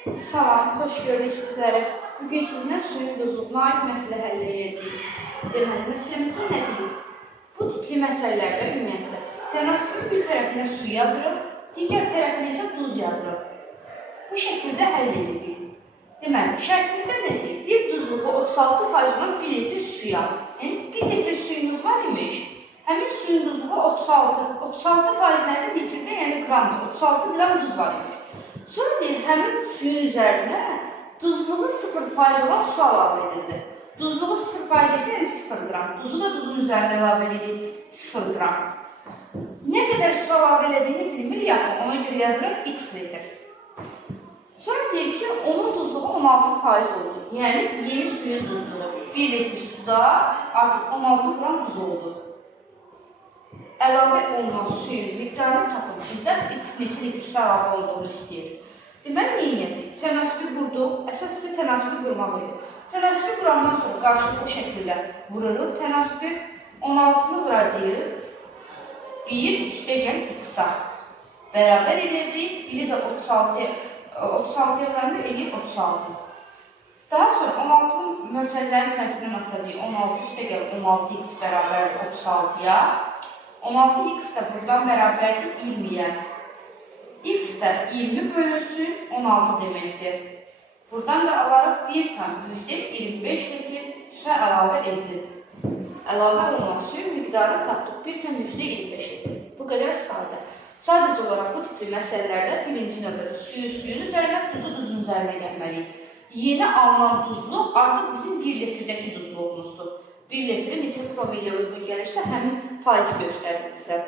Salam, xoş gördük sizləri. Bugün sizinlə suyun duzluğuna aid məsələ həll edəcəyik. Deməli, məsələmizdə nə deyir? Bu tipli məsələlərdə ümumiyyətlə tənasübün bir tərəfinə su yazılır, digər tərəfinə isə duz yazılır. Bu şəkildə həll edirik. Deməli, şərtimizdə nə deyir? Deyir, duzluğu 36% olan 1 litr suya. Yəni, 1 litr suyumuz var imiş. Həmin suyun duzluğu 36% nədir? Litrdə, yəni qramdır. 36 qram duz var imiş. Sonra deyir, həmin suyun üzərinə duzluğu 0% olan su əlavə edildi. Duzluğu 0% isə yəni 0 qram. Duzu da duzun üzərinə əlavə edirik 0 qram. Nə qədər su əlavə edildiyini bilmir yaxın, ona görə yazılır x litr. Sonra deyir ki, onun duzluğu 16% oldu. Yəni, yeni suyun duzluğu 1 litr suda artıq 16 qram duz oldu. Əlavə olunan suyun miqdarını tapıb bizdən x neçə litr su əlavə olduğunu istəyir. Deməli, nə edəcəyik? Tənasübü qurduq. Əsas isə tənasübü qurmaq idi. Tənasübü qurandan sonra qarşılıqlı şəkildə vururuq. Tənasübü 16-nı vuracağıq. 1 üstəgəl x-a bərabər edəcəyik. 1-i də 36-ya vuranda eləyir 36. Daha sonra 16-nın mörtəzələri içərisindən açacağıq. 16 üstəgəl 16x bərabərdir 36-ya. 16x də buradan bərabərdir 20-yə. X də 20 bölünsün 16 deməkdir. Buradan da alaraq 1 tam %25 litr su əlavə edilib. Əlavə olunan suyun miqdarını tapdıq 1 tam %25 litr. Bu qədər sadə. Sadəcə olaraq bu tipli məsələlərdə birinci növbədə suyun üzərinə, duzu duzun üzərinə gəlməliyik. Yeni alınan duzluq artıq bizim 1 litrdəki duzluğumuzdur. 1 litri neçə promillə uyğun gəlirsə, həmin faizi göstərir bizə.